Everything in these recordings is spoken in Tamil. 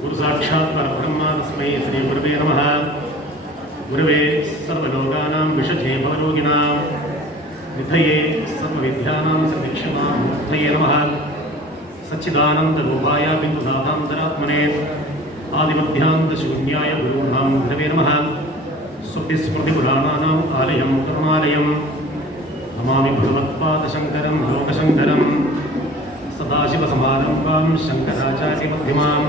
गुरु साक्षात् परब्रह्म तस्मै श्री गुरुवे नमः। गुरुवे सर्वलोकानां विषजे भवरोगिणां निधये सर्वविद्यानां सदीक्षिणां मूर्तये नमः। सच्चिदानन्दरूपाय बिन्दुदातान्तरात्मने आदिमध्यान्तशून्याय गुरूणां गुरवे नमः। सुप्तिस्मृतिपुराणानाम् आलयं करुणालयं नमामि भगवत्पादशङ्करं लोकशङ्करं। सदाशिवसमारम्भां शङ्कराचार्यमध्यमाम्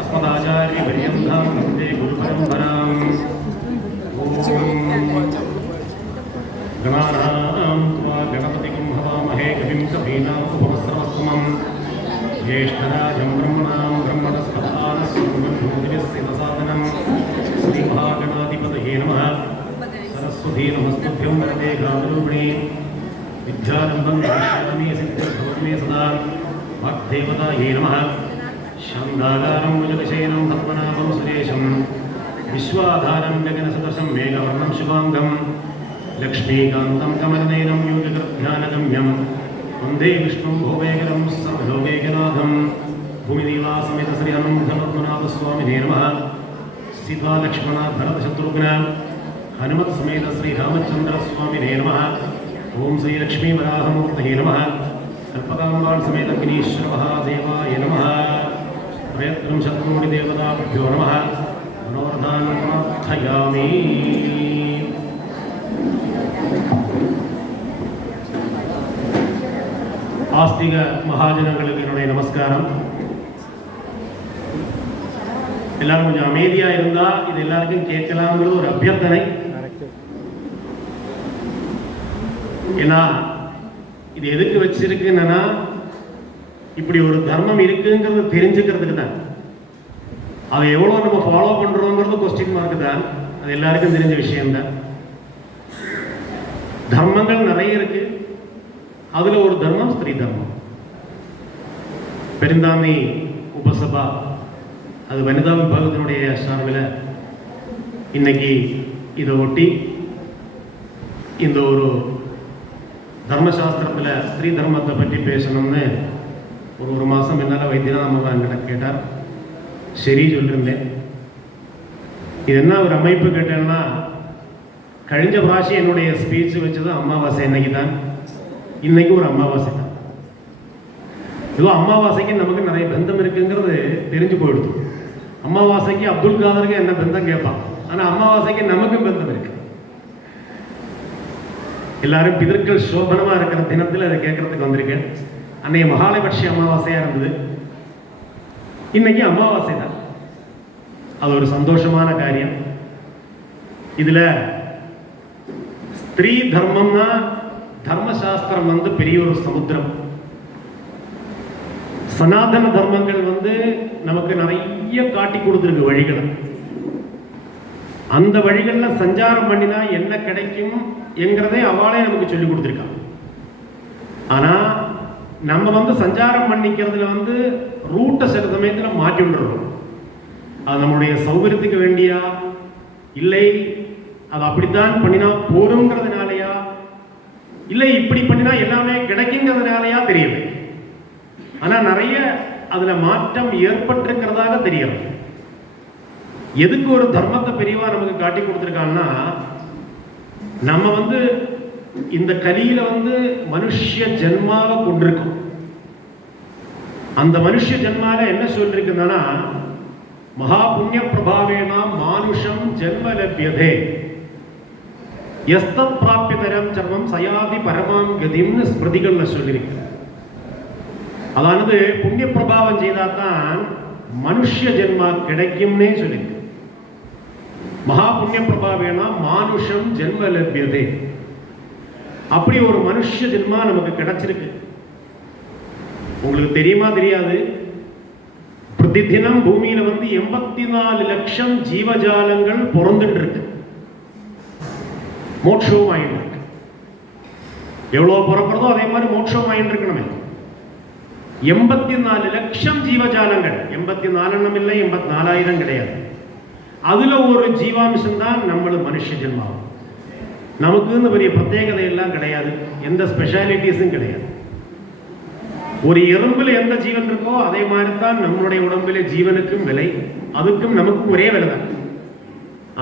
अस्मदाचार्यपर्यन्तां वन्दे गुरुपरम्पराम्। गणानां त्वा गणपतिं हवामहे कविं कवीनाम् उपमस्रवस्तमम्। ज्येष्ठराजं ब्रह्मणां ब्रह्मणस्पदानस्वन्नभूतिविस्सितसादनं श्रीमहागणाधिपतये नमः। सरस्वती नमस्तुभ्यं वरदे गामरूपिणे विद्यारम्भं करिष्यामि सिद्धिर्भवति सदा। वाग्देवतायै नमः। शान्ताकारं भुजगशयनं पद्मनाभं सुरेशं विश्वाधारं गगनसदृशं मेघवर्णं शुभाङ्गं लक्ष्मीकान्तं कमलनयनं योगिकृध्यानगम्यं वन्दे विष्णुं भुवनेकरं सर्वलोकैकनाथं। भूमिदेवासमेत श्री अनन्तपद्मनाभस्वामिने नमः। सीता लक्ष्मण भरत शत्रुघ्न हनुमत् समेत श्री रामचन्द्रस्वामिने नमः। ओं श्री लक्ष्मीवराहमूर्तये नमः। कल्पकाम्बाळ समेत अग्नीश्वर महादेवाय नमः। प्रयत्नं शत्रुमणिदेवताभ्यो नमः। मनोरथान् प्रार्थयामि। ஆஸ்திக மகாஜனங்களுக்கு என்னுடைய நமஸ்காரம். எல்லாரும் கொஞ்சம் அமைதியா இருந்தா இது எல்லாருக்கும் கேட்கலாம்ங்கிறது ஒரு அபியர்த்தனை. ஏன்னா இது எதுக்கு வச்சிருக்குன்னா இப்படி ஒரு தர்மம் இருக்குங்கிறது தெரிஞ்சுக்கிறதுக்கு தான். அதை எவ்வளோ நம்ம ஃபாலோ பண்றோங்கிறது கொஸ்டின் மார்க் தான். அது எல்லாருக்கும் தெரிஞ்ச விஷயம்தான். தர்மங்கள் நிறைய இருக்கு. அதுல ஒரு தர்மம் ஸ்திரீ தர்மம். பெருந்தாமி உபசபா அது வனிதா விபாகத்தினுடைய சார்பில் இன்னைக்கு இதை ஒட்டி இந்த ஒரு தர்மசாஸ்திரத்தில் ஸ்திரீ தர்மத்தை பற்றி பேசணும்னு ஒரு மாதம் என்னால் வைத்தியநாதன் என்கிட்ட கேட்டார். சரி சொல்லியிருந்தேன். இது என்ன ஒரு அமைப்பு கேட்டேன்னா, கழிஞ்ச பிராசி என்னுடைய ஸ்பீச் வச்சது அமாவாசை இன்னைக்கு தான். இன்னைக்கு ஒரு அமாவாசை தான். ஏதோ அமாவாசைக்கு நமக்கு நிறைய பந்தம் இருக்குங்கிறது தெரிஞ்சு போயிடுது. அமாவாசைக்கு அப்துல் காதருக்கு என்ன பந்தம் கேட்பான். ஆனால் அமாவாசைக்கு நமக்கும் பந்தம் இருக்கு. எல்லாரும் பிதர்கள் சோபனமா இருக்கிற தினத்தில் அதை கேட்கறதுக்கு வந்திருக்கேன். அன்னைய மகாலயபட்சி அமாவாசையா இருந்தது. இன்னைக்கு அமாவாசை தான். அது ஒரு சந்தோஷமான காரியம். இதுல ஸ்திரீ தர்மம்னா தர்மசாஸ்திரம் வந்து பெரிய ஒரு சமுத்திரம். சனாதன தர்மங்கள் வந்து நமக்கு நிறைய காட்டி கொடுத்துருக்கு வழிகளை. அந்த வழிகளில் சஞ்சாரம் பண்ணினா என்ன கிடைக்கும் என்கிறதே அவளே நமக்கு சொல்லி கொடுத்துருக்கான். ஆனா நம்ம வந்து சஞ்சாரம் பண்ணிக்கிறதுல வந்து ரூட்டை சில சமயத்தில் மாற்றி விட்டுறோம். அது நம்மளுடைய சௌகரியத்துக்கு வேண்டியா இல்லை அது அப்படித்தான் பண்ணினா போருங்கிறதுனாலயா இல்லை இப்படி பண்ணினா எல்லாமே கிடைக்குங்கிறதுனாலயா தெரியல. ஆனா நிறைய அதுல மாற்றம் ஏற்பட்டிருக்கிறதாக தெரியல. எதுக்கு ஒரு தர்மத்தை பெரியவா நமக்கு காட்டி கொடுத்துருக்கான்னா, நம்ம வந்து இந்த கலியில வந்து மனுஷ ஜென்மாவை கொண்டிருக்கோம். அந்த மனுஷ ஜென்மால என்ன சொல்லிருக்குன்னா, மகா புண்ணிய பிரபாவேனா மானுஷம் ஜென்ம லப்யதே எஸ்தத் பிராபியதரம் சர்வம் சயாதி பரமாம் கதிம்னு ஸ்மிருதிகள்ல சொல்லியிருக்கு. அதானது புண்ணிய பிரபாவம் செய்தாதான் மனுஷ ஜென்மா கிடைக்கும்னே சொல்லியிருக்கு. மகா புண்ணிய பிரபாவேனா மானுஷம் ஜென்ம லப்யதே. அப்படி ஒரு மனுஷ ஜென்மா நமக்கு கிடைச்சிருக்கு. உங்களுக்கு தெரியுமா தெரியாது, பிரதிதினம் பூமியில வந்து 84 லட்சம் ஜீவஜாலங்கள் பிறந்துட்டு இருக்கு. மோட்சம் ஆயிட்டு இருக்கு. எவ்வளவு பிறக்கிறதோ அதே மாதிரி மோட்சம் ஆயிட்டு இருக்கணுமே. 84 லட்சம் ஜீவஜாலங்கள். 84 இல்லை, 84,000 கிடையாது. அதுல ஒரு ஜீவாம்சம் தான் நம்மளும் மனுஷ ஜென்மாவும். நமக்கு பெரிய பிரத்யேகதை எல்லாம் கிடையாது. எந்த ஸ்பெஷாலிட்டிஸும் கிடையாது. ஒரு எறும்புல எந்த ஜீவன் இருக்கோ அதே மாதிரி தான் நம்மளுடைய உடம்புல ஜீவனுக்கும் விலை, அதுக்கும் நமக்கும் ஒரே விலை தான்.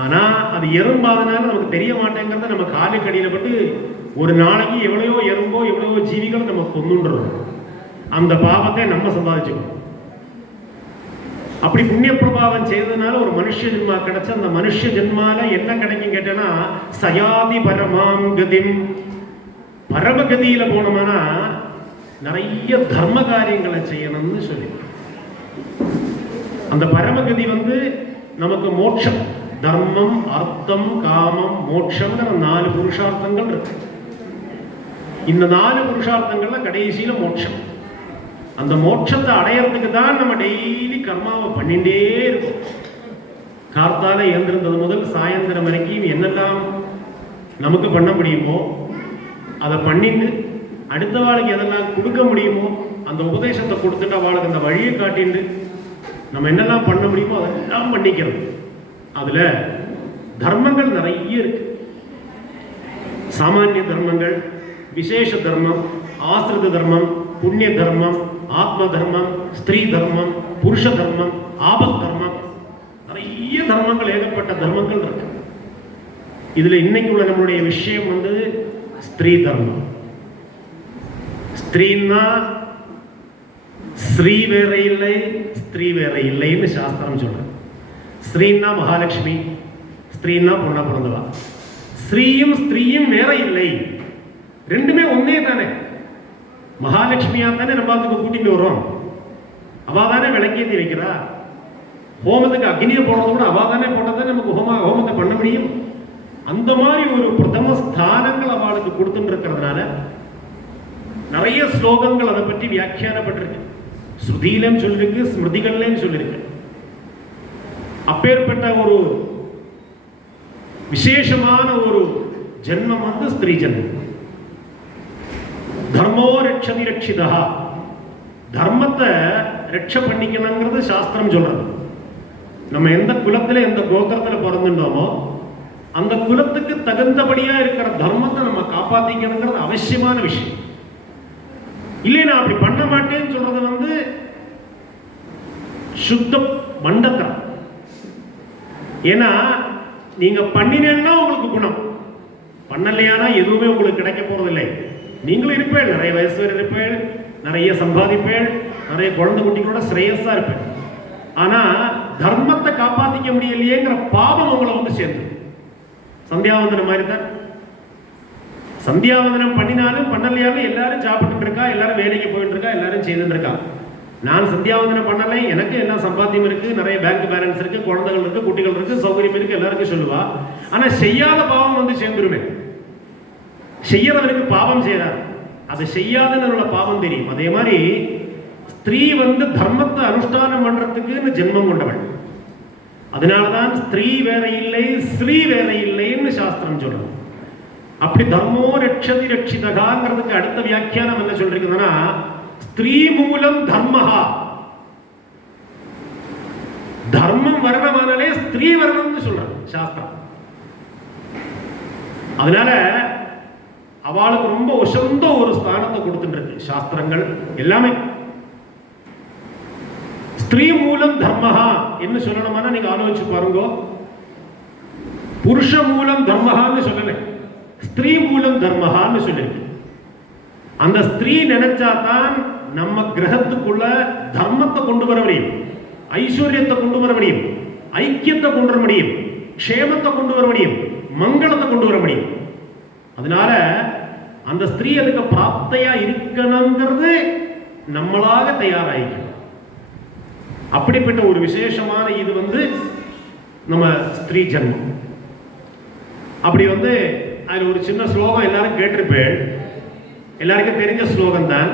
ஆனா அது எறும்பாதனால நமக்கு தெரிய மாட்டேங்கிறத நம்ம காலுக்கு அடியில பட்டு ஒரு நாளைக்கு எவ்வளையோ எறும்போ எவ்வளவோ ஜீவிகள் நம்ம கொண்டுன்றோம். அந்த பாவத்தை நம்ம சம்பாதிச்சுக்கணும். அப்படி புண்ணிய பிரபாவம் செய்ததுனால ஒரு மனுஷ ஜென்மா கிடைச்ச அந்த மனுஷ ஜென்மால என்ன கிடைக்கும் கேட்டேன்னா சயாதி பரமாங்கதிம். பரமகதியில போனோம்னா நிறைய தர்ம காரியங்களை செய்யணும்னு சொல்லி அந்த பரமகதி நமக்கு மோட்சம், தர்மம், அர்த்தம், காமம், மோட்சம்ங்கிற 4 புருஷார்த்தங்கள் இருக்கு. இந்த 4 புருஷார்த்தங்கள்ல கடைசியில மோட்சம். அந்த மோட்சத்தை அடையறதுக்கு தான் நம்ம டெய்லி கர்மாவை பண்ணிட்டே இருக்கோம். கார்த்தால எழுந்திருந்தது முதல் சாயந்தரம் வரைக்கும் என்னெல்லாம் நமக்கு பண்ண முடியுமோ அதை பண்ணிட்டு அடுத்த வாழ்க்கை எதெல்லாம் கொடுக்க முடியுமோ அந்த உபதேசத்தை கொடுத்துட்டு அவளுக்கு அந்த வழியை காட்டிட்டு நம்ம என்னெல்லாம் பண்ண முடியுமோ அதெல்லாம் பண்ணிக்கிறோம். அதுல தர்மங்கள் நிறைய இருக்கு. சாமானிய தர்மங்கள், விசேஷ தர்மம், ஆசிரித தர்மம், புண்ணிய தர்மம், ஆத்ம தர்மம், ஸ்திரீ தர்மம், புருஷ தர்மம், ஆபத் தர்மம், நிறைய தர்மங்கள், ஏகப்பட்ட தர்மங்கள் இருக்கு. இதுல இன்னைக்கு உள்ள நம்மளுடைய விஷயம் ஸ்திரீ தர்மம். ஸ்திரீன்னா ஸ்ரீ வேற இல்லை, ஸ்திரீ வேற இல்லைன்னு சாஸ்திரம் சொல்ற. ஸ்ரீன்னா மகாலட்சுமி, ஸ்திரீன்னா பொண்ணா பிறந்தவா. ஸ்ரீயும் ஸ்திரீயும் வேற இல்லை, ரெண்டுமே ஒன்னே தானே. மகாலட்சுமியா தானே நம்ம கூட்டிட்டு வர்றோம். அவா தானே விளக்கேற்றி வைக்கிறா. ஹோமத்துக்கு அக்னியை போடுறத கூட அவா தானே போட்டதானே நமக்கு ஹோமத்தை பண்ண முடியும். அந்த மாதிரி ஒரு பிரதம ஸ்தானங்கள் அவளுக்கு கொடுத்துட்டு இருக்கிறதுனால நிறைய ஸ்லோகங்கள் அதை பற்றி வியாக்கியானப்பட்டிருக்கு. ஸ்ருதியிலும் சொல்லிருக்கு, ஸ்மிருதிகள்லையும் சொல்லிருக்கு. அப்பேற்பட்ட ஒரு விசேஷமான ஒரு ஜென்மம் ஸ்திரீ ஜென்மம். தர்மோ ரட்சதி ரட்சிதா. தர்மத்தை ரட்ச பண்ணிக்கணுங்கிறது சாஸ்திரம் சொல்றது. நம்ம எந்த குலத்துல எந்த கோத்திரத்துல பிறந்துட்டோமோ அந்த குலத்துக்கு தகுந்தபடியா இருக்கிற தர்மத்தை நம்ம காப்பாத்திக்கணுங்கிறது அவசியமான விஷயம். இல்லை நான் அப்படி பண்ண மாட்டேன்னு சொல்றது சுத்த மண்டத்தனம். ஏன்னா நீங்க பண்ணினேன்னா உங்களுக்கு குணம், பண்ணலையானா எதுவுமே உங்களுக்கு கிடைக்க போறதில்லை. நீங்களும் இருப்பேன், நிறைய வயசு வரை இருப்பேன், நிறைய சம்பாதிப்பேன், நிறைய குழந்தை குட்டிகளோட ஸ்ரேயஸா இருப்பேன். ஆனா தர்மத்தை காப்பாத்திக்க முடியலையேங்கிற பாவம் உங்களை சேர்ந்து சந்தியாவந்தனம் மாதிரி தான். சந்தியாவந்தனம் பண்ணினாலும் பண்ணலையாலும் எல்லாரும் சாப்பிட்டு இருக்கா, எல்லாரும் வேலைக்கு போயிட்டு இருக்கா, எல்லாரும் செய்துட்டு இருக்கா. நான் சந்தியாவந்தனம் பண்ணலை, எனக்கு எல்லாம் சம்பாத்தியம் இருக்கு, நிறைய பேங்க் பேலன்ஸ் இருக்கு, குழந்தைகள் இருக்கு, குட்டிகள் இருக்கு, சௌகரியம் இருக்கு, எல்லாருக்கும் சொல்லுவா. ஆனா செய்யாத பாவம் சேர்ந்துருமே. செய்யறவனுக்கு பாவம் செய்யறாரு, அதை செய்யாதன்னு பாவம் தெரியும். அதே மாதிரி ஸ்திரீ தர்மத்தை அனுஷ்டானம் பண்றதுக்கு ஜென்மம் கொண்டவள். அதனாலதான் ஸ்திரீ வேற இல்லை, ஸ்ரீ வேற இல்லைன்னு சாஸ்திரம் சொல்றது. அப்படி தர்மோ ரட்சதி ரட்சிதகாங்கிறதுக்கு அடுத்த வியாக்கியானம் என்ன சொல்றீங்கன்னா ஸ்திரீ மூலம் தர்மஹா. தர்மம் வரணுமானாலே ஸ்திரீ வரணும்னு சொல்றாங்க சாஸ்திரம். அதனால அவளுக்கு ரொம்ப உசந்த ஒரு ஸ்தானத்தை கொடுத்துட்டு இருக்கு சாஸ்திரங்கள் எல்லாமே. ஸ்திரீ மூலம் தர்மஹா என்ன சொல்லணும்னா நீங்க ஆலோசிச்சு பாருங்க. புருஷ மூலம் தர்மஹான்னு சொல்லல, ஸ்திரீ மூலம் தர்மஹான்னு சொல்லிருக்கு. அந்த ஸ்திரீ நினைச்சாதான் நம்ம கிரகத்துக்குள்ள தர்மத்தை கொண்டு வர முடியும், ஐஸ்வர்யத்தை கொண்டு வர முடியும், ஐக்கியத்தை கொண்டு வர முடியும், க்ஷேமத்தை கொண்டு வர முடியும், மங்களத்தை கொண்டு வர முடியும். அதனால அந்த ஸ்திரீ அதுக்கு பிராப்தையா இருக்கணுங்கிறது நம்மளாக தயாராகிக்கணும். அப்படிப்பட்ட ஒரு விசேஷமான இது நம்ம ஸ்திரீ ஜன்மம். அப்படி அதுல ஒரு சின்ன ஸ்லோகம் எல்லாரும் கேட்டிருப்பேன், எல்லாருக்கும் தெரிஞ்ச ஸ்லோகம் தான்.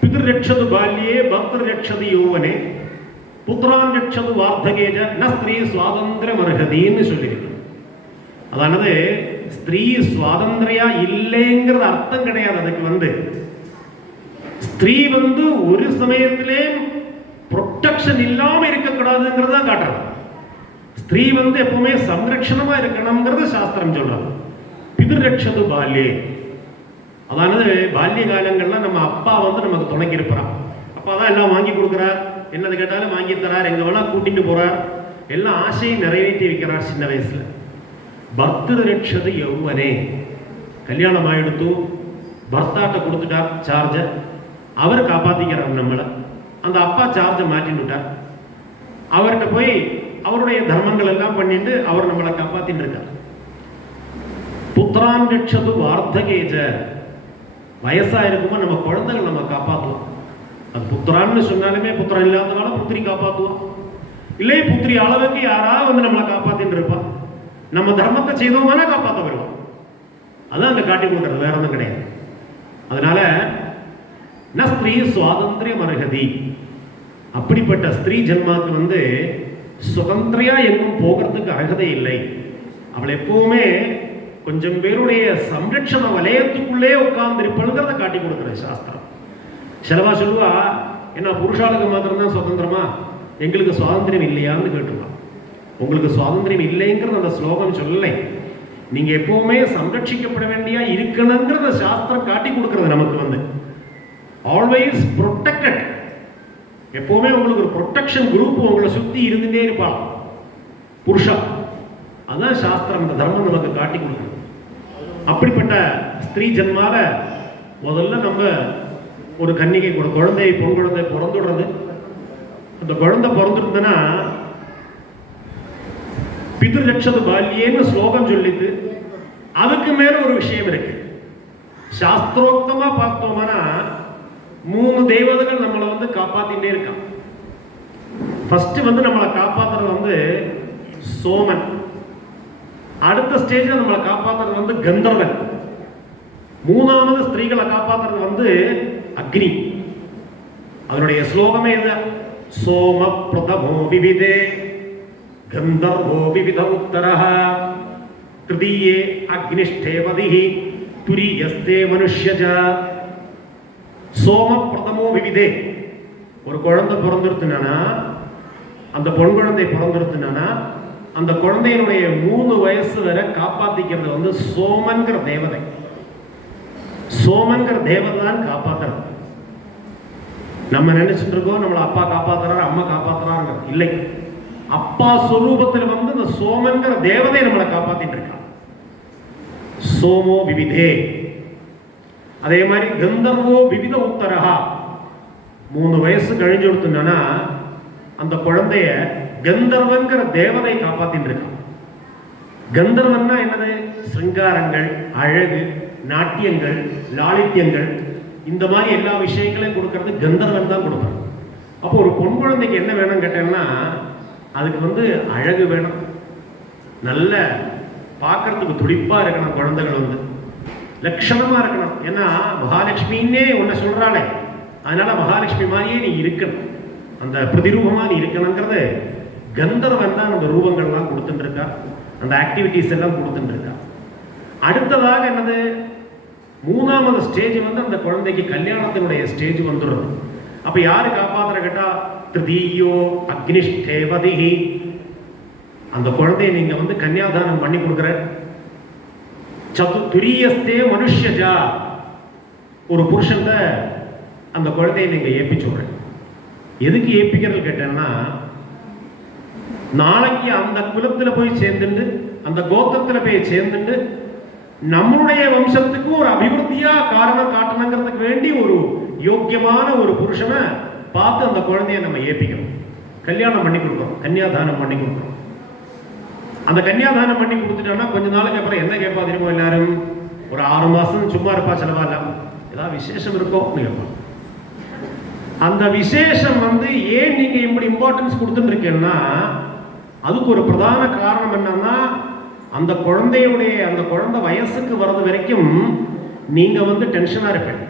பிதர் ரட்சது பால்யே பக்தர் ரட்சது யௌவனே புத்திரான் ரட்சது வார்த்தகேஜ ந ஸ்திரீ சுவாதந்திரம் அர்ஹதின்னு சொல்லியிருக்கு. அதானது ஸ்திரீ சுவாதந்திரியா இல்லைங்கிறது அர்த்தம் கிடையாது. அதுக்கு ஸ்திரீ ஒரு சமயத்திலே ப்ரொடெக்ஷன் இல்லாம இருக்கக்கூடாதுங்கிறத காட்டுறது. ஸ்திரீ எப்பவுமே சம்ரட்சணமா இருக்கணும்ங்கிறது சாஸ்திரம் சொல்றது. பிதர் ரட்சது பால்யே, அதானது பால்ய காலங்கள்லாம் நம்ம அப்பா வந்து நமக்கு துணைக்கு இருப்பான். அப்பா தான் எல்லாம் வாங்கி கொடுக்குறார், என்னது கேட்டாலும் வாங்கி தரார், எங்க வேணா கூட்டிட்டு போறார், எல்லா ஆசையும் நிறைவேற்றி வைக்கிறார் சின்ன வயசுல. பர்த்தர் ரட்சது யௌவனே, கல்யாணம் ஆயிடுத்து பர்த்தாட்ட கொடுத்துட்டார் சார்ஜை, அவர் காப்பாத்திக்கிறார் நம்மளை. அந்த அப்பா சார்ஜை மாட்டின்னுட்டார், அவர்கிட்ட போய் அவருடைய தர்மங்கள் எல்லாம் பண்ணிட்டு அவர் நம்மளை காப்பாத்தின்னு இருக்கார். புத்திரான் ரட்சது வார்த்தகேஜ, வயசா இருக்கும்போது நம்ம குழந்தைகள் நம்ம காப்பாற்றுவோம். அது புத்திரான்னு சொன்னாலுமே புத்திரன் இல்லாத காலம் புத்திரி காப்பாற்றுவோம். இல்லை புத்திரி அளவுக்கு யாராவது வந்து நம்மளை காப்பாத்தின்னு இருப்பான், நம்ம தர்மத்தை செய்தோம்னா காப்பாற்ற வருவோம். அதான் அங்க காட்டி கொடுக்கறது, வேற ஒன்றும் கிடையாது. அதனால ந ஸ்திரீ சுவாதந்திரியம் அருகதி, அப்படிப்பட்ட ஸ்திரீ ஜென்மாக்கு வந்து சுதந்திரியா எங்கும் போகிறதுக்கு அருகதை இல்லை. அவள் எப்பவுமே கொஞ்சம் பேருடைய சம்ரட்சண வலயத்துக்குள்ளே உட்கார்ந்துருப்பழுங்கிறத காட்டி கொடுக்குற சாஸ்திரம். சிலவா சொல்லுவா, என்ன புருஷாளுக்கு மாத்திரம்தான் சுதந்திரமா, எங்களுக்கு சுவாதந்திரம் இல்லையான்னு கேட்டுருவா. உங்களுக்கு சுவாதந்திரம் இல்லைங்கிறது அந்த ஸ்லோகம் சொல்லலை, நீங்க எப்பவுமே சம்ரட்சிக்கப்பட வேண்டியா இருக்கணுங்கிறத சாஸ்திரம் காட்டி கொடுக்கிறது நமக்கு வந்து. ஆல்வேஸ் ப்ரொடெக்டட், எப்பவுமே உங்களுக்கு ஒரு ப்ரொடெக்ஷன் குரூப் உங்களை சுத்தி இருந்துட்டே இருப்பாள் புருஷா. அதான் சாஸ்திரம், இந்த தர்மம் நமக்கு காட்டி கொடுக்குறது. அப்படிப்பட்ட ஸ்திரீ ஜென்மால முதல்ல நம்ம ஒரு கன்னிகை கூட குழந்தை, பொன் குழந்தை பிறந்துடுறது. அந்த குழந்தை பிறந்துருந்ததுன்னா பிதுர்லட்சது பால்யேன்னு ஸ்லோகம் சொல்லிட்டு, அதுக்கு மேல ஒரு விஷயம் இருக்கு. சாஸ்திரோக்தமா பார்த்தோம்னா 3 தெய்வங்கள் நம்மளை வந்து காப்பாத்திட்டே இருக்கான். ஃபர்ஸ்ட் வந்து நம்மளை காப்பாத்துறது வந்து சோமன், அடுத்த ஸ்டேஜ்ல நம்மளை காப்பாத்துறது வந்து கந்தர்வன், 3வது ஸ்திரீகளை காப்பாத்துறது வந்து அக்னி. அதனுடைய ஸ்லோகமே இது, சோம பிரதமோ விவிதே கந்தர்வோ விவித உத்தரஹ திருதீயே அக்னிஷ்டேவதிஹி துரியஸ்தே மனுஷ்யஜ. சோம பிரதமோ விவிதே, ஒரு குழந்தை பிறந்துருத்துனா, அந்த பொன் குழந்தை பிறந்துருத்துனா, அந்த குழந்தையினுடைய 3 வயசு வரை காப்பாத்திக்கிறது வந்து சோமன்கிற தேவதை. சோமன்கிற தேவதை தான் காப்பாத்துறது. நம்ம நினைச்சிட்டு இருக்கோம் நம்மளை அப்பா காப்பாத்துறாரு, அம்மா காப்பாத்துறாங்க. இல்லை, அப்பா ஸ்வரூபத்தில் வந்து இந்த சோமன்கிற தேவதை நம்மளை காப்பாத்திட்டு இருக்கா. சோமோ விவிதே. அதே மாதிரி கந்தர்வோ விவித உத்தரஹா, 3 வயசு கழிஞ்சு கொடுத்தோம்னா அந்த குழந்தைய கந்தர்வன்கிற தேவதை காப்பாத்திட்டு இருக்கான். கந்தர்வன்னா என்னது? சிருங்காரங்கள், அழகு, நாட்டியங்கள், லாலித்யங்கள், இந்த மாதிரி எல்லா விஷயங்களையும் கொடுக்கறது கந்தர்வன் தான் கொடுப்பான். அப்போ ஒரு பொன் குழந்தைக்கு என்ன வேணும்னு கேட்டேன்னா, அதுக்கு வந்து அழகு வேணும், நல்ல பார்க்கறதுக்கு துடிப்பா இருக்கணும், குழந்தைகள் வந்து லட்சணமா இருக்கணும். ஏன்னா மகாலட்சுமின்னே உன்னை சொல்றாளே, அதனால மகாலட்சுமி மாதிரியே நீ இருக்கணும், அந்த பிரதிரூபமா நீ இருக்கணுங்கிறது கந்தர்வன் தான் அந்த ரூபங்கள்லாம் கொடுத்துட்டு இருக்கா, அந்த ஆக்டிவிட்டிஸ் எல்லாம் கொடுத்துட்டு இருக்கா. அடுத்ததாக என்னது? 3வது ஸ்டேஜ் வந்து அந்த குழந்தைக்கு கல்யாணத்தினுடைய ஸ்டேஜ் வந்துடுறது. அப்ப யாரு காப்பாத்துற கேட்டா, திருதீயோ அக்னிஷ்டேவதிஹி, அந்த குழந்தைய நீங்க வந்து கன்னியாதானம் பண்ணி கொடுக்குற. துரியஸ்தே மனுஷ்யஜா, ஒரு புருஷன் அந்த குழந்தையை நீங்க ஏப்பிச்சுடுற. எதுக்கு ஏப்பிக்கிறது கேட்டேன்னா, நாளைக்கு அந்த குலத்துல போய் சேர்ந்துட்டு, அந்த கோத்திரத்துல போய் சேர்ந்துட்டு, நம்மளுடைய வம்சத்துக்கு ஒரு அபிவிருத்தியா காரணம் காட்டணுங்கிறதுக்கு வேண்டி ஒரு யோக்கியமான ஒரு புருஷனை பார்த்து அந்த குழந்தைய நம்ம ஏப்பிக்கணும், கல்யாணம் பண்ணி கொடுக்கணும், கன்னியாதானம் பண்ணி கொடுக்கணும். அந்த கன்னியாதானம் பண்ணி கொடுத்துட்டோம்னா கொஞ்ச நாளுக்கு அப்புறம் என்ன கேட்பா தெரியுமோ, எல்லாரும் ஒரு 6 மாசம் சும்மா இருப்பா, செலவா இல்ல, ஏதாவது விசேஷம் இருக்கும் கேட்பான். அந்த விசேஷம் வந்து ஏன் நீங்க இப்படி இம்பார்ட்டன்ஸ் கொடுத்துட்டு இருக்கீங்கன்னா, அதுக்கு ஒரு பிரதான காரணம் என்னன்னா, அந்த குழந்தை வயசுக்கு வர்றது வரைக்கும் நீங்க வந்து டென்ஷனா இருப்பீங்க.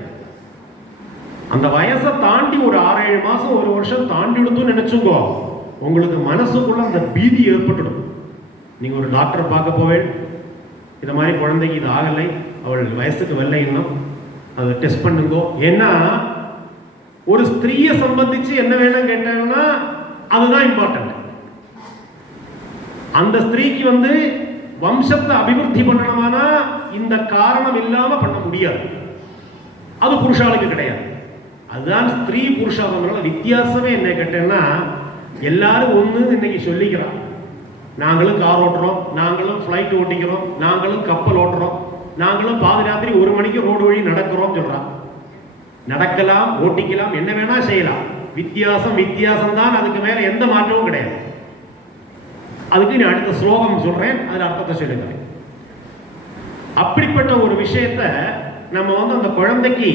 அந்த வயசை தாண்டி ஒரு 6-7 மாசம் 1 வருஷம் தாண்டி விடுத்துன்னு நினைச்சுங்கோ, உங்களுக்கு மனசுக்குள்ள அந்த பீதி ஏற்பட்டுடும். நீங்க ஒரு டாக்டர் பார்க்க போவேன், இந்த மாதிரி குழந்தைக்கு இது ஆகலை, அவள் வயசுக்கு வரலை, இன்னும் அதை டெஸ்ட் பண்ணுங்கோ. ஏன்னா ஒரு ஸ்திரீயை சம்பந்திச்சு என்ன வேணும் கேட்டாங்கன்னா அதுதான் இம்பார்ட்டன்ட். அந்த ஸ்திரீக்கு வந்து வம்சத்தை அபிவிருத்தி பண்ணணுமானா இந்த காரணம் இல்லாம பண்ண முடியாது. அது புருஷாளுக்கு கிடையாது. அதுதான் ஸ்திரீ புருஷாதங்களோட வித்தியாசமே. என்ன கேட்டேன்னா, எல்லாரும் ஒன்று இன்னைக்கு சொல்லிக்கிறான். நாங்களும் கார் ஓட்டுறோம், நாங்களும் ஃப்ளைட் ஓட்டிக்கிறோம், நாங்களும் கப்பல் ஓட்டுறோம், நாங்களும் பாதிராத்திரி 1 மணிக்கு ரோடு வழி நடக்கிறோம் சொல்றான். நடக்கலாம், ஓட்டிக்கலாம், என்ன வேணா செய்யலாம். வித்தியாசம் வித்தியாசம் தான், அதுக்கு மேல எந்த மாற்றமும் கிடையாது. அதுக்கு நான் அடுத்த ஸ்லோகம் சொல்றேன், அதில் அர்த்தத்தை சொல்லுகிறேன். அப்படிப்பட்ட ஒரு விஷயத்த நம்ம அந்த குழந்தைக்கு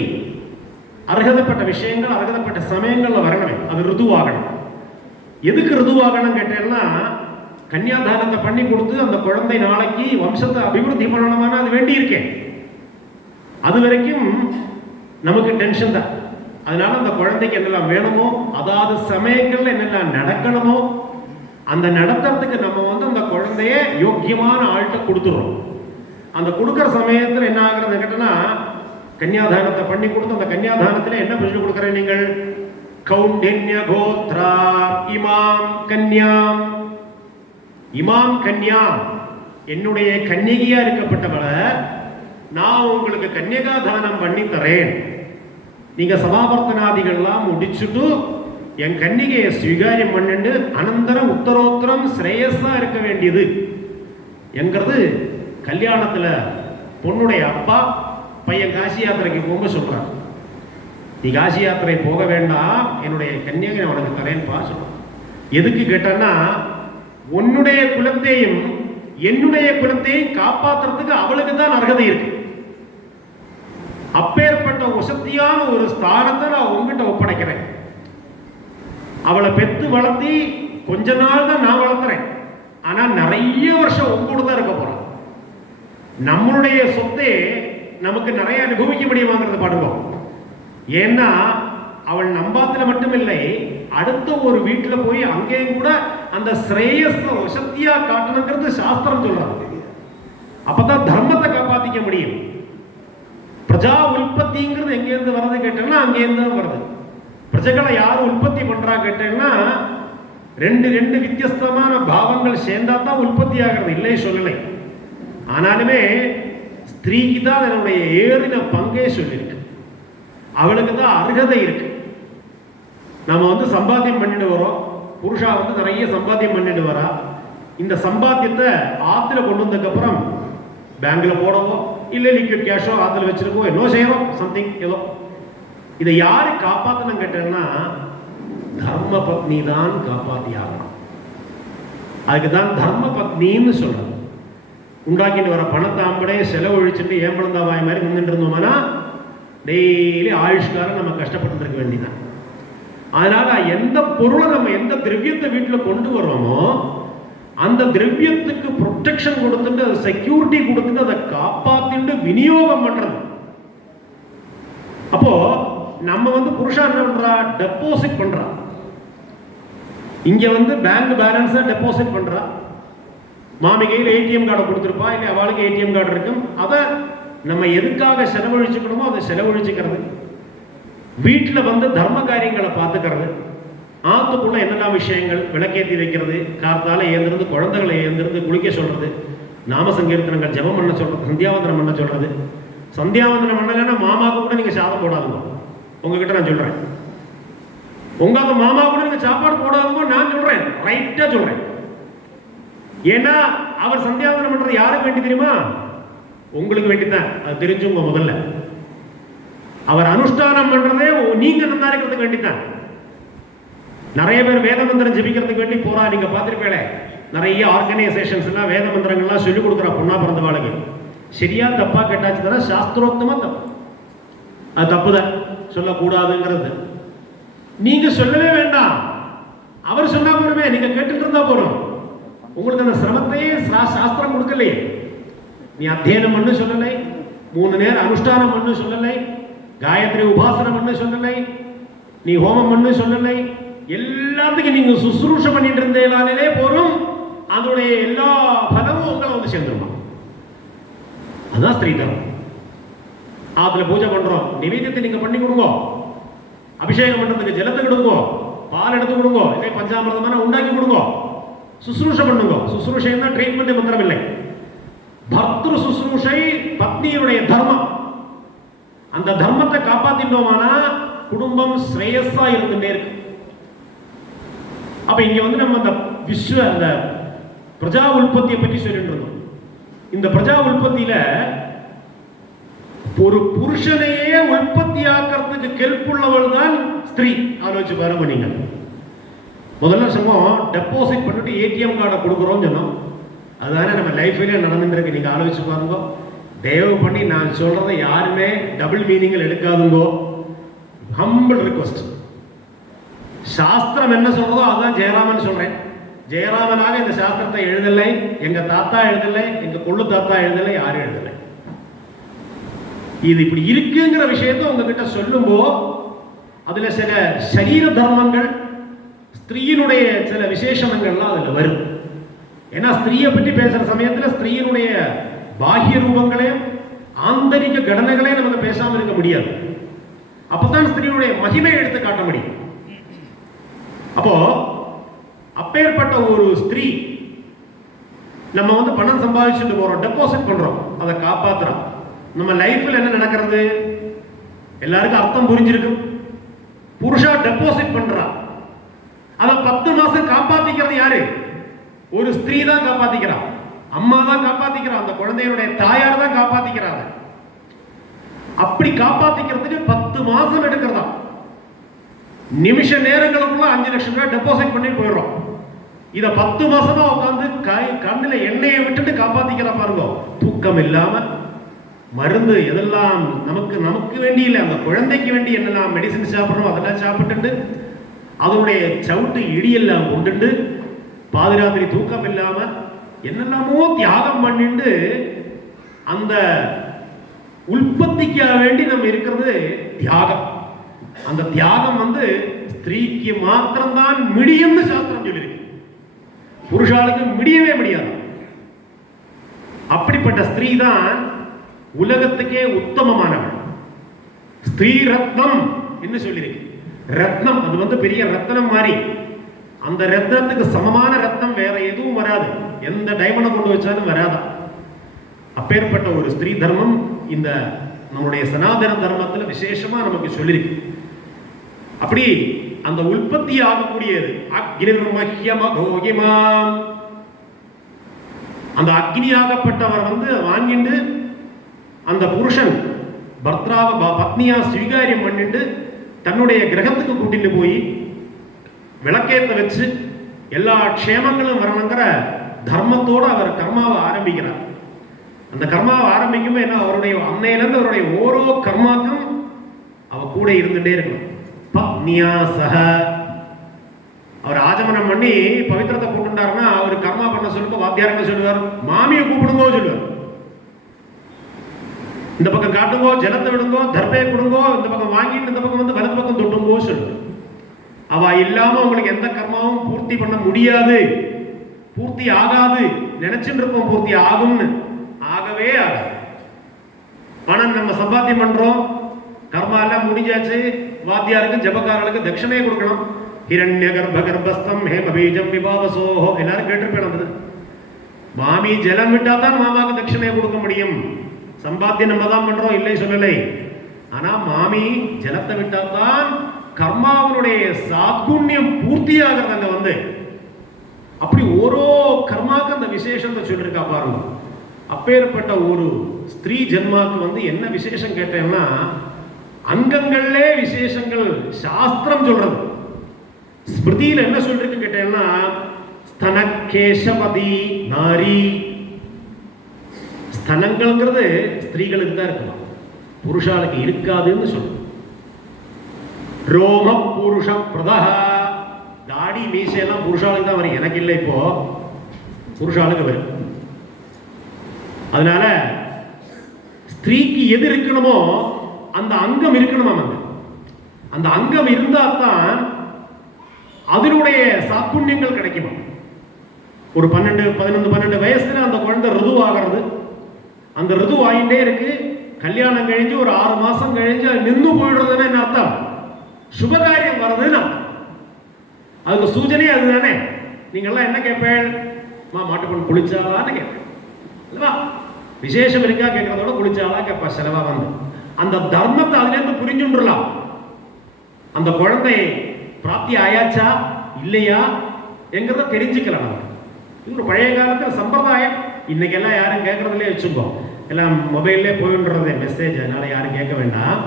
அருகதப்பட்ட விஷயங்கள் அருகதப்பட்ட சமயங்கள்ல வரணும். அது ருதுவாகணும். எதுக்கு ருதுவாகணும் கேட்டேன்னா, கன்னியாதானத்தை பண்ணி கொடுத்து அந்த குழந்தை நாளைக்கு வம்சத்தை அபிவிருத்தி பண்ணணுமான அது வேண்டி இருக்கேன். அது வரைக்கும் நமக்கு டென்ஷன் தான். அதனால அந்த குழந்தைக்கு என்னெல்லாம் வேணுமோ, அதாவது சமயங்கள்ல என்னெல்லாம் நடக்கணுமோ, அந்த நடத்துறதுக்கு நம்ம அந்த குழந்தைய யோக்கியமான ஆள்கிட்ட கொடுத்துடுறோம். அந்த கொடுக்குற சமயத்தில் என்ன ஆகுறது கேட்டனா, கன்னியாதானத்தை பண்ணி கொடுத்து அந்த கன்னியாதானத்தில் என்ன சொல்லி கொடுக்குறேன் நீங்கள்? கௌண்டன்ய கோத்ரா இமாம் கன்யாம். இமாம் கன்யாம், என்னுடைய கன்னிகையா இருக்கப்பட்டவளை நான் உங்களுக்கு கன்னிகாதானம் பண்ணி தரேன். நீங்க சமாவர்த்தனாதிகள்லாம் முடிச்சுட்டு என் கன்னிகையை ஸ்வீகாரியம் பண்ணிட்டு அனந்தரம் உத்தரோத்தரம் ஸ்ரேயஸா இருக்க வேண்டியது என்கிறது கல்யாணத்துல பொண்ணுடைய அப்பா பையன் காசி யாத்திரைக்கு போகும்போது சொல்றான். நீ காசி யாத்திரை போக வேண்டாம், என்னுடைய கன்னிகை உனக்கு தரேன்பா சொல்றான். எதுக்கு கேட்டன்னா, உன்னுடைய குலத்தையும் என்னுடைய குலத்தையும் காப்பாற்றுறதுக்கு அவளுக்கு தான் அர்ஹதை இருக்கு. அப்பேற்பட்ட வசதியான ஒரு ஸ்தானத்தை நான் உங்ககிட்ட ஒப்படைக்கிறேன். அவளை பெத்து வளர்த்தி கொஞ்ச நாள் தான் நான் வளர்த்துறேன், ஆனா நிறைய வருஷம் உங்க கூட தான் இருக்க போறான். நம்மளுடைய சொத்தை நமக்கு நிறைய அனுபவிக்க முடியுமாங்கிறது பாடுங்க. ஏன்னா அவள் நம்பாத்துல மட்டுமில்லை, அடுத்த ஒரு வீட்டுல போய் அங்கேயும் கூட அந்த ஸ்ரேயஸ வசத்தியா காட்டணுங்கிறது சாஸ்திரம் சொல்றாங்க. அப்பதான் தர்மத்தை காப்பாத்திக்க முடியும். பிரஜா உற்பத்திங்கிறது எங்கேருந்து வர்றது கேட்டேன்னா, அங்கேருந்து தான் வருது. பிரஜைகளை யாரும் உற்பத்தி பண்றா கேட்டேன்னா, ரெண்டு வித்தியாசமான பாவங்கள் சேர்ந்தா தான் உற்பத்தி ஆகிறது, இல்லை சொல்லலை. ஆனாலுமே ஸ்திரீக்கு தான் என்னுடைய ஏறின பங்கே சொல்லியிருக்கு. அவளுக்கு தான் அருகதை இருக்கு. நம்ம சம்பாத்தியம் பண்ணிட்டு வரோம், புருஷா நிறைய சம்பாத்தியம் பண்ணிட்டு வரா. இந்த சம்பாத்தியத்தை ஆத்துல கொண்டு வந்ததுக்கு அப்புறம் பேங்க்ல போடவோ இல்லை லிக்விட் கேஷோ ஆத்துல வச்சிருக்கோ என்ன செய்யறோம், சம்திங் ஏதோ. இதை யாரு காப்பாத்தணும் கேட்டேன்னா, தர்ம பத்னி தான் காப்பாத்தி ஆகணும். அதுக்கு தான் தர்ம பத்னின்னு சொல்றது. உண்டாக்கிட்டு வர பணத்தாம்படே செலவழிச்சுட்டு ஏம்பளந்தா வாய் மாதிரி நின்றுட்டு இருந்தோம்னா டெய்லி ஆயுஷ்காரம் நம்ம கஷ்டப்பட்டு இருக்க வேண்டியதான். அதனால எந்த பொருளை நம்ம எந்த திரவியத்தை வீட்டில் கொண்டு வரோமோ அந்த திரவியத்துக்கு ப்ரொடெக்ஷன் கொடுத்துட்டு, அதை செக்யூரிட்டி கொடுத்துட்டு, அதை காப்பாத்திட்டு விநியோகம் பண்றது. அப்போ நம்ம புருஷா என்ன பண்றா, டெபாசிட் பண்றா. இங்க பேங்க் பேலன்ஸா டெபாசிட் பண்றா. மாமி கையில் ஏடிஎம் கார்டை கொடுத்துருப்பா, இல்லை அவளுக்கு ஏடிஎம் கார்டு இருக்கும். அதை நம்ம எதுக்காக செலவழிச்சுக்கணுமோ அதை செலவழிச்சுக்கிறது. வீட்டில் தர்ம காரியங்களை பார்த்துக்கிறது. ஆத்துக்குள்ள என்னெல்லாம் விஷயங்கள், விளக்கேற்றி வைக்கிறது, கார்த்தால ஏந்திருந்து குழந்தைகளை ஏந்திருந்து குளிக்க சொல்றது, நாம சங்கீர்த்தனங்கள் ஜபம் பண்ண சொல்றது, சந்தியாவந்தனம் பண்ண சொல்றது. சந்தியாவந்தனம் பண்ணலைன்னா மாமாவுக்கு கூட நீங்க சாதம் போடாதுங்க. உங்ககிட்ட நான் சொல்றேன், உங்க மாமா கூட நீங்க சாப்பாடு போடாதுங்க. நான் சொல்றேன், ரைட்டா சொல்றேன். ஏன்னா அவர் சந்தியாவந்தனம் பண்றது யாருக்கு வேண்டி தெரியுமா? உங்களுக்கு வேண்டிதான். அது தெரிஞ்சுங்க. முதல்ல அவர் அனுஷ்டானம் பண்றதே நீங்க நல்லா இருக்கிறதுக்கு வேண்டித்தான். நிறைய பேர் வேத மந்திரம் ஜபிக்கிறதுக்கு வேண்டி போறா. நீங்க பார்த்திருப்பீங்களே, நிறைய ஆர்கனைசேஷன்ஸ் எல்லாம் வேத மந்திரங்கள்லாம் சொல்லிக் கொடுக்குறா பொண்ணா பிறந்த வாழ்க்கை. சரியா தப்பா கேட்டாச்சு தானே, சாஸ்திரோக்தமா தப்பு. அது தப்புதான், சொல்லக்கூடாதுங்கிறது. நீங்க சொல்லவே வேண்டாம், அவர் சொன்னா போறமே, நீங்க கேட்டுட்டு இருந்தா போறோம். உங்களுக்கு அந்த சிரமத்தையே சாஸ்திரம் கொடுக்கலையே. நீ அத்தியனம் பண்ணு சொல்லலை, 3 நேரம் அனுஷ்டானம் பண்ணு சொல்லலை, காயத்ரி உபாசனம் பண்ணு சொல்லலை, நீ ஹோமம் பண்ணு சொல்லலை. எல்லாத்துக்கும் நீங்க சுசுரூஷ பண்ணிட்டு இருந்தே போறோம். அதனுடைய எல்லா பலமும் உங்களை சேர்ந்துருமா. அதுதான் ஸ்திரீ தர்மம். ஆத்துல பூஜை பண்றோம், நிவேதியத்தை நீங்க பண்ணி கொடுங்க. அபிஷேகம் பண்றதுக்கு ஜலத்தை கொடுங்க, பால் எடுத்து கொடுங்க, இல்லை பஞ்சாமிரதமான உண்டாக்கி கொடுங்க. சுசுரூஷ பண்ணுங்க. சுசுரூஷைன்னா ட்ரீட்மெண்ட் மந்திரம் இல்லை. பர்த்ரு சுசுரூஷை பத்னியுடைய தர்மம். அந்த தர்மத்தை காப்பாத்திட்டோமானா குடும்பம் ஸ்ரேயஸா இருந்துட்டே இருக்கு. அப்ப இங்க வந்து நம்ம அந்த பிரஜா உற்பத்தியை பற்றி சொல்லிட்டு இருந்தோம். இந்த பிரஜா உற்பத்தியில ஒரு புருஷனையே உற்பத்தி ஆக்கிறதுக்கு கெல்ப்புள்ளவள் தான் ஸ்திரீ. ஆலோசிச்சு பாருங்க. நீங்க முதல்ல சொன்னோம் டெபாசிட் பண்ணிட்டு ஏடிஎம் கார்டை கொடுக்குறோம் சொன்னோம். அதுதானே நம்ம லைஃப்ல நடந்துட்டு இருக்கு. நீங்க ஆலோசிச்சு பாருங்க. தயவு பண்ணி நான் சொல்றதை யாருமே டபுள் மீனிங்கில் எடுக்காதுங்கோ. Humble request. சாஸ்திரம் என்ன சொல்றதோ அதுதான் ஜெயராமன் சொல்றேன். ஜெயராமனாக இந்த சாஸ்திரத்தை எழுதலை, எங்க தாத்தா எழுதலை, எங்க கொள்ளு தாத்தா எழுதலை, யாரும் எழுதலை. இது இப்படி இருக்குங்கிற விஷயத்தை உங்ககிட்ட சொல்லும்போ அதுல சில சரீர தர்மங்கள், ஸ்திரீயினுடைய சில விசேஷங்கள்லாம் அதுல வரும். ஏன்னா ஸ்திரீயை பற்றி பேசுற சமயத்துல ஸ்திரீயினுடைய பாஹ்ய ரூபங்களையும் ஆந்தரிக கடனைகளையும் நமக்கு பேசாமல் இருக்க முடியாது. அப்பதான் ஸ்திரீயுடைய மகிமையை எடுத்து காட்ட முடியும். அப்போ அப்பேற்பட்ட ஒரு ஸ்திரீ நம்ம வந்து பணம் சம்பாதிச்சுட்டு போறோம், டெபாசிட் பண்றோம், அதை காப்பாத்துறோம். நம்ம லைஃப்ல என்ன நடக்கிறது எல்லாருக்கும் அர்த்தம் புரிஞ்சிருக்கு. புருஷா டெபாசிட் பண்றா, அதை 10 மாசம் காப்பாத்திக்கிறது யாரு? ஒரு ஸ்திரீ தான் காப்பாத்திக்கிறா, அம்மா தான் காப்பாத்திக்கிறா, அந்த குழந்தையுடைய தாயார் தான் காப்பாத்திக்கிறாங்க. அப்படி காப்பாத்திக்கிறதுக்கு 10 மாசம் எடுக்கிறதா. நிமிஷ நேரங்களுக்குள்ள 5 லட்சம் ரூபாய் டெபாசிட் பண்ணி போயிடுறோம். இத 10 மாசமா உட்காந்து கண்ணுல எண்ணெயை விட்டுட்டு காப்பாத்திக்கிற பாருங்க. தூக்கம் இல்லாம மருந்து எதெல்லாம் நமக்கு வேண்டியில்லை, அந்த குழந்தைக்கு வேண்டி என்னெல்லாம் மெடிசின் சாப்பிடணும் அதெல்லாம் சாப்பிட்டு அதனுடைய சவுட்டு இடியெல்லாம் கொண்டுட்டு பாதுராத்திரி தூக்கம் இல்லாம என்னெல்லாமோ தியாகம் பண்ணிட்டு அந்த உற்பத்திக்காக வேண்டி நம்ம இருக்கிறது தியாகம். அந்த தியாகம் வந்து ஸ்திரீக்கு மாத்திரம்தான் முடியும்னு சாஸ்திரம் சொல்லியிருக்கு. புருஷாளுக்கு முடியவே முடியாது. அப்படிப்பட்ட ஸ்திரீ தான் உலகத்துக்கே உத்தமமானவள். ஸ்திரீ ரத்னம் என்று சொல்லியிருக்கு. ரத்னம் அது வந்து பெரிய ரத்னம் மாதிரி. அந்த ரத்னத்துக்கு சமமான ரத்னம் வேற எதுவும் வராது, எந்த டைமண்டை கொண்டு வச்சாலும் வராதா. அப்பேற்பட்ட ஒரு ஸ்திரீ தர்மம் இந்த நம்முடைய சனாதன தர்மத்தில் விசேஷமா நமக்கு சொல்லியிருக்கு. அப்படி அந்த உற்பத்தி ஆகக்கூடியது அக்னிர்மஹ்யமகோகிமாம். அந்த அக்னி ஆகப்பட்டவர் வந்து வாங்கிட்டு அந்த புருஷன் பர்த்ராவை பத்னியா ஸ்வீகாரியம் பண்ணிட்டு தன்னுடைய கிரகத்துக்கு கூட்டிட்டு போய் விளக்கேற்ற வச்சு எல்லா க்ஷேமங்களும் வரணுங்கிற தர்மத்தோடு அவர் கர்மாவை ஆரம்பிக்கிறார். அந்த கர்மாவை ஆரம்பிக்கும் என்ன, அவருடைய அன்னையிலிருந்து அவருடைய ஓரோ கர்மாக்கும் அவ கூட இருந்துட்டே இருக்கணும். பத்னியா சக அவர் ஆஜமனம் பண்ணி பவித்திரத்தை கூப்பிட்டுட்டாருன்னா அவர் கர்மா பண்ண சொல்லுங்க வாத்தியார் என்ன சொல்லுவார், மாமியை கூப்பிடுங்கோ சொல்லுவார். இந்த பக்கம் காட்டுங்கோ, ஜலத்தை விடுங்கோ, தர்பையை கொடுங்கோ, இந்த பக்கம் வாங்கிட்டு இந்த பக்கம் வந்து வலது பக்கம் தொட்டுங்கோ சொல்லுவார். அவ இல்லாம உங்களுக்கு எந்த கர்மாவும் பூர்த்தி பண்ண முடியாது, பூர்த்தி ஆகாது. நினைச்சுட்டு இருப்போம் பூர்த்தி ஆகும்னு, ஆகவே ஆகாது. பணம் நம்ம சம்பாத்தியம் பண்றோம், கர்மா எல்லாம் முடிஞ்சாச்சு, வாத்தியாருக்கு ஜபக்காரர்களுக்கு தட்சணையை கொடுக்கணும். ஹிரண்ய கர்ப்ப கர்ப்பஸ்தம் ஹே பபீஜம் விபாவசோஹோ எல்லாரும் கேட்டிருப்பேன். மாமி ஜலம் விட்டா தான் மாமாவுக்கு தட்சணையை கொடுக்க முடியும். சம்பாத்தியம் நம்ம தான் பண்றோம், இல்லை சொல்லலை. ஆனா மாமி ஜலத்தை விட்டா தான் கர்மாவனுடைய சாத்குண்யம் பூர்த்தி ஆகிறது அங்க வந்து. அப்படி ஓரோ கர்மாக்கு அந்த விசேஷத்தை சொல்லிருக்கா பாருங்க. அப்பேற்பட்ட ஒரு ஸ்திரீ ஜென்மாக்கு வந்து என்ன விசேஷம் கேட்டேன்னா, அங்கங்களே விசேஷங்கள் சாஸ்திரம் சொல்றது. ஸ்மிருதியில என்ன சொல்லிருக்கு கேட்டேன்னா, ஸ்தனகேசபதி நாரி. ஸ்தனங்கள்ங்கிறது ஸ்திரீகளுக்கு தான் இருக்கலாம், புருஷாளுக்கு இருக்காதுன்னு சொல்லுது. ரோம புருஷ பிரதா, தாடி மீசையெல்லாம் புருஷாளுக்கு தான் வரும், எனக்கு இல்லை. இப்போ புருஷாளுக்கு வரும். அதனால ஸ்திரீக்கு எது இருக்கணுமோ அந்த அங்கம் இருக்கணுமா. அந்த அங்கம் இருந்தா தான் அதனுடைய சாத்துண்யங்கள் கிடைக்குமா. ஒரு 12 வயசுல அந்த குழந்தை ருதுவாகிறது. அந்த ருது ஆகிட்டே இருக்கு. கல்யாணம் கழிஞ்சு ஒரு 6 மாசம் கழிஞ்சு நின்று போயிடுறதுன்னா என்ன அர்த்தம், சுபகாரியம் வர்றதுன்னு அர்த்தம். அதுக்கு சூச்சனையே அதுதானே. நீங்கள்லாம் என்ன கேட்பேன், மாட்டுப்பொண்ணு குளிச்சாலான்னு கேட்பேன் இல்லவா. விசேஷம் இருக்கா கேட்கறதோட குளிச்சாலா கேட்பா. செலவா வந்து அந்த தர்மத்தை அதுல இருந்து புரிஞ்சுடலாம். அந்த குழந்தை பிராப்தி ஆயாச்சா இல்லையா என்கிறத தெரிஞ்சுக்கலாம். ஒரு பழைய காலத்தில் சம்பிரதாயம், இன்னைக்கெல்லாம் யாரும் கேட்கறதுலே வச்சுக்கோ, எல்லாம் மொபைல்லே போயின்றதே மெசேஜ், அதனால யாரும் கேட்க வேண்டாம்.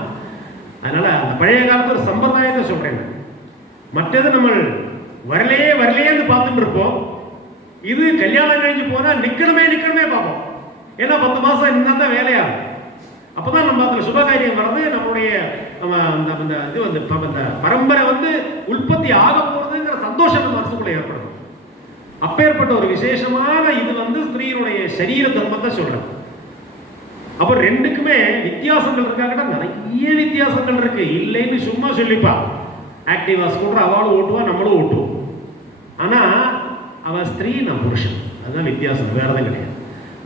அதனால அந்த பழைய காலத்து ஒரு சம்பிரதாயத்தை சொல்றேன். மற்றது நம்ம வரலையேன்னு பார்த்துட்டு இருப்போம். இது கல்யாணம் கழிஞ்சு போனா நிக்கணுமே பார்ப்போம். ஏன்னா 10 மாசம் இருந்தா வேலையா, அப்பதான் நம்ம அதுல சுபகாரியம் வர்றது, நம்மளுடைய இது வந்து இந்த பரம்பரை வந்து உற்பத்தி ஆக போறதுங்கிற சந்தோஷம் நம்ம மனசுக்குள்ள ஏற்படுது. அப்பேற்பட்ட ஒரு விசேஷமான இது வந்து ஸ்திரீனுடைய சரீர தர்மத்தை சொல்றது. அப்ப ரெண்டுக்குமே வித்தியாசங்கள் இருக்காங்கன்னா நிறைய வித்தியாசங்கள் இருக்கு. இல்லைன்னு சும்மா சொல்லிப்பா. ஆக்டிவா ஸ்கூட்டர் அவளும் ஓட்டுவா, நம்மளும் ஓட்டுவோம். ஆனா அவ ஸ்திரீ, நான் புருஷன். அதுதான் வித்தியாசம், வேற எதுவும் கிடையாது.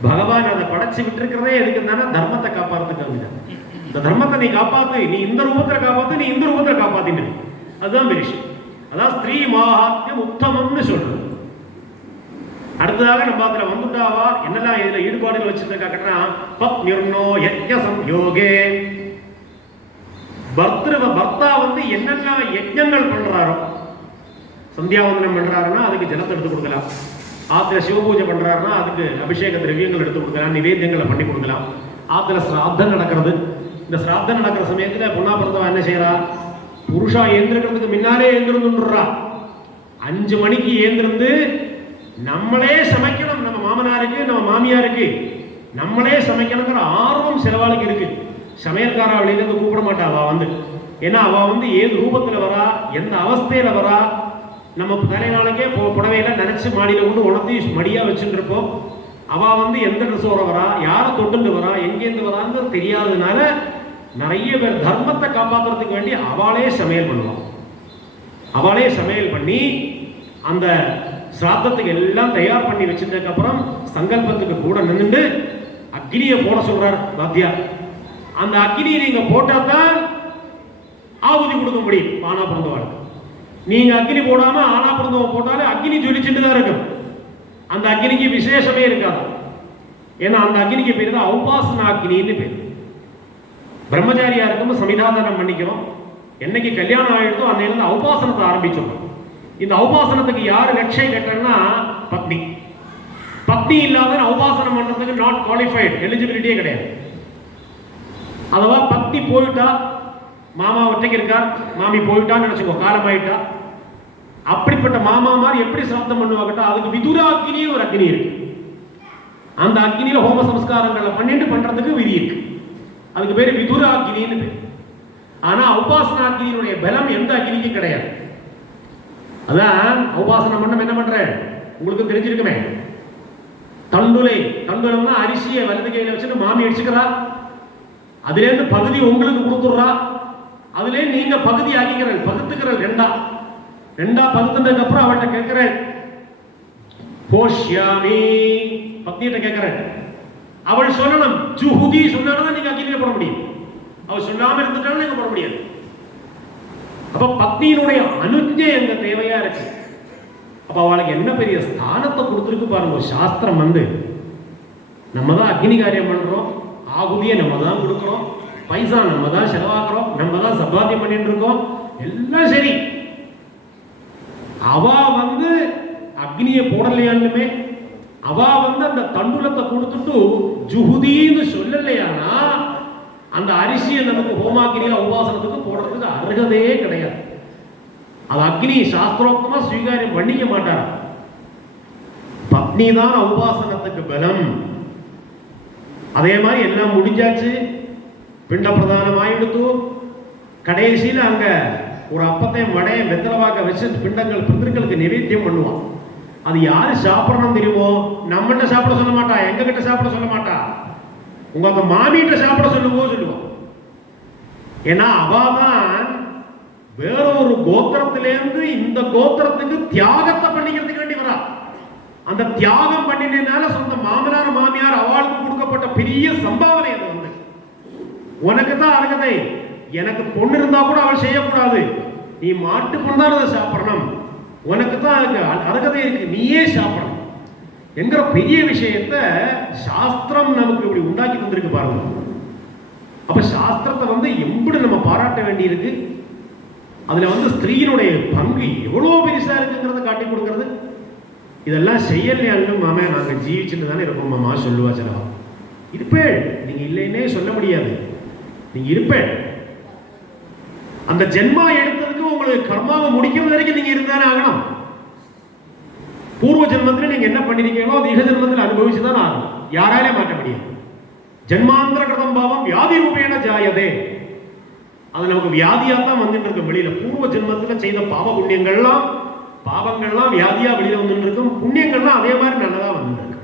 பகவான் அதை படைச்சு விட்டுருக்கிறதே எதுக்குன்னா தர்மத்தை காப்பாற்றுறதுக்கு. இந்த தர்மத்தை நீ காப்பாத்து, நீ இந்த ரூபத்துல காப்பாத்து, நீ இந்த ரூபத்துல காப்பாத்தின்னு, அதுதான் விஷயம். அதான் ஸ்திரீ மகாத்மியம் உத்தமம்னு சொல்றது. அடுத்ததாக நம்ம அதுல வந்துட்டாவா என்னெல்லாம் இதுல ஈடுபாடுகள் வச்சிருக்காங்கன்னா, பத்னிர்னோ யஜ்ஞ சம்யோகே, பர்த்தா வந்து என்னென்ன யஜ்ஞங்கள் பண்றாரோ, சந்தியாவந்தனம் பண்றாருன்னா அதுக்கு ஜலத்தை எடுத்து கொடுக்கலாம். ஆத்துல சிவபூஜை பண்றாருன்னா அதுக்கு அபிஷேக திரவியங்கள் எடுத்து கொடுக்கலாம், நிவேத்தியங்களை பண்ணி கொடுக்கலாம். ஆத்துல சிராத்தம் நடக்கிறது, இந்த சிராத்தம் நடக்கிற சமயத்துல பொண்ணா பிறந்தவா என்ன செய்யறா, புருஷா ஏந்திருக்கிறதுக்கு முன்னாலே ஏந்திருந்துன்றா. 5 மணிக்கு ஏந்திருந்து நம்மளே சமைக்கணும், நம்ம மாமனாருக்கு நம்ம மாமியாருக்கு நம்மளே சமைக்கணுங்கிற ஆர்வம் செலவாளுக்கு இருக்கு. சமையல்காரா வெளியிலிருந்து கூப்பிட மாட்டா அவ வந்து. ஏன்னா அவ வந்து ஏது ரூபத்துல வரா, எந்த அவஸ்தையில வரா, நம்ம தலைநாளைக்கே புடவையில நினைச்சு மாடியில கொண்டு உணர்த்தி மடியா வச்சுட்டு இருப்போம். அவ வந்து எந்த ட்ரெஸ்ஸோட வரா, யாரை தொட்டுட்டு வரா, எங்கேருந்து வரான்னு தெரியாததுனால நிறைய பேர் தர்மத்தை காப்பாற்றுறதுக்கு வேண்டி அவளே சமையல் பண்ணுவான். அவளே சமையல் பண்ணி அந்த சிராத்தத்துக்கு எல்லாம் தயார் பண்ணி வச்சதுக்கு அப்புறம் சங்கல்பத்துக்கு கூட நின்றுட்டு அக்னியை போட சொல்றார் வாத்தியா. அந்த அக்னியை நீங்க போட்டா தான் ஆகுதி கொடுக்க முடியும் ஆனா பிறந்தவாளுக்கு. நீங்க அக்னி போடாம ஆனா பிறந்தவன் போட்டாலும் அக்னி ஜொலிச்சுட்டு தான் இருக்கும். அந்த அக்னிக்கு விசேஷமே இருக்காது. ஏன்னா அந்த அக்னிக்கு பேர் தான் ஔபாசனா அக்னின்னு பேர். பிரம்மச்சாரியா இருக்கும் சமிதாதனம் பண்ணிக்கிறோம். என்னைக்கு கல்யாணம் ஆயிடுதோ அன்னையிலிருந்து ஔபாசனத்தை ஆரம்பிச்சோம். இந்த ஔபாசனத்துக்கு யாரு லட்சியம் கேட்டா பத்னி. பத்னி இல்லாத ஔபாசனம் பண்றதுக்கு நாட் குவாலிஃபைட், எலிஜிபிலிட்டியே கிடையாது. அதுவா பத்னி போயிட்டா, மாமா ஒற்றைக்கு இருக்கார், மாமி போயிட்டான்னு நினைச்சுக்கோ, காலம் ஆயிட்டா, அப்படிப்பட்ட மாமா மாதிரி எப்படி சிராத்தம் பண்ணுவாங்கட்டா, அதுக்கு விதுரா அக்னியே ஒரு அக்னி இருக்கு. அந்த அக்னியில ஹோம சம்ஸ்காரங்களை பண்ணிட்டு பண்றதுக்கு விதி இருக்கு. அதுக்கு பேரு விதுரா அக்னின்னு பேர். ஆனா உபாசனா அக்னியினுடைய பலம் எந்த அக்னிக்கும் கிடையாது. அதான் உபாசனம் பண்ண என்ன பண்ற உங்களுக்கு தெரிஞ்சிருக்குமே. தண்டுலம்னா அரிசியை வலது கையில வச்சுட்டு மாமி அடிச்சுக்கிறா, அதுல இருந்து பகுதி உங்களுக்கு கொடுத்துடுறா, அதுல நீங்க பகுதி ஆக்கிக்கிறேன், பகுத்துக்கிறேன். ரெண்டா பகுத்துனதுக்கு அப்புறம் அவள்கிட்ட கேட்கிறேன், போஷ்யாமி, பத்னியிட்ட கேட்கிறேன். அவள் சொல்லணும், ஜுஹுதி சொன்னாலும் நீங்க அக்னியில போட முடியும். அவள் சொல்லாம இருந்துட்டாலும் நீங்க போட முடியாது. அப்ப பத்னியினுடைய அனுஜை எங்க தேவையா இருக்கு. அப்ப அவளுக்கு என்ன பெரிய ஸ்தானத்தை கொடுத்துருக்கு பாருங்க. சாஸ்திரம் வந்து நம்ம தான் அக்னி காரியம் பண்றோம், ஆகுதியை நம்ம தான் கொடுக்கிறோம், பைசா நம்ம தான் செலவாக்குறோம், நம்ம தான் சம்பாத்தியம் பண்ணிட்டு இருக்கோம், எல்லாம் சரி. அவ வந்து அக்னியை போடலையான்னுமே, அவ வந்து அந்த தண்டுலத்தை கொடுத்துட்டு ஜுஹுதின்னு சொல்லலையானா அந்த அரிசியை நமக்கு ஹோமாக்கிரியா உபாசனத்துக்கு போடுறதுக்கு அருகதையே கிடையாது. அது அக்னி சாஸ்திரோக்தமா ஸ்வீகாரியம் பண்ணிக்க மாட்டார். பத்னி தான் உபாசனத்துக்கு பலம். அதே மாதிரி எல்லாம் முடிஞ்சாச்சு, பிண்ட பிரதானம் ஆயிடுத்து. கடைசியில் அங்க ஒரு அப்பத்தையும் வடையும் வெத்தலவாக்க வச்சு பிண்டங்கள் பித்திருக்களுக்கு நிவேத்தியம் பண்ணுவான். அது யாரு சாப்பிடணும் தெரியுமோ, நம்மகிட்ட சாப்பிட சொல்ல மாட்டா, எங்க கிட்ட சாப்பிட சொல்ல மாட்டா, உங்க அந்த மாமிகிட்ட சாப்பிட சொல்லுவான். ஏன்னா அவாதான் வேற ஒரு கோத்திரத்திலேருந்து இந்த கோத்திரத்துக்கு தியாகத்தை பண்ணிக்கிறதுக்கு வேண்டி வரா. அந்த தியாகம் பண்ணினால சொந்த மாமனார் மாமியார் அவளுக்கு கொடுக்கப்பட்ட பெரிய சம்பாவனை. அது வந்து உனக்கு தான் அருகதை. எனக்கு பொண்ணு இருந்தா கூட அவள் செய்யக்கூடாது, நீ மாட்டு பொண்ணால் அதை சாப்பிடணும், உனக்கு தான் அதுக்கு அருகதை இருக்கு, நீயே சாப்பிடணும் என்கிற பெரிய விஷயத்தை சாஸ்திரம் நமக்கு இப்படி உண்டாக்கி தந்திருக்கு பாருங்க. அப்ப சாஸ்திரத்தை வந்து எப்படி நம்ம பாராட்ட வேண்டி இருக்கு. அதுல வந்து ஸ்திரீயினுடைய பங்கு எவ்வளவு பெருசா இருக்குங்கிறத காட்டி கொடுக்கறது. இதெல்லாம் செய்யலையாலும் மாமா நாங்க ஜீவிச்சுட்டு தானே இருப்போம் மாமா சொல்லுவா சிலவா. இருப்பேன், நீங்க இல்லைன்னே சொல்ல முடியாது, நீங்க இருப்பேன். அந்த ஜென்மா எடுத்ததுக்கு உங்களுக்கு கர்மாவை முடிக்கிறது வரைக்கும் நீங்க இருந்தானே ஆகணும். பூர்வ ஜென்மத்தில் நீங்க என்ன பண்ணிருக்கீங்களோ அது இக ஜென்மத்தில் அனுபவிச்சுதான் ஆகணும். யாராலே மாற்ற முடியாது. ஜென்மாந்திர கிருதம் பாவம் வியாதி ரூபேண ஜாயதே. அது நமக்கு வியாதியா தான் வந்துட்டு இருக்கும் வெளியில. பூர்வ ஜென்மத்துல செய்த பாவங்கள்லாம் வியாதியா வெளியில வந்துட்டு இருக்கும். புண்ணியங்கள்லாம் அதே மாதிரி நல்லதா வந்துட்டு இருக்கு.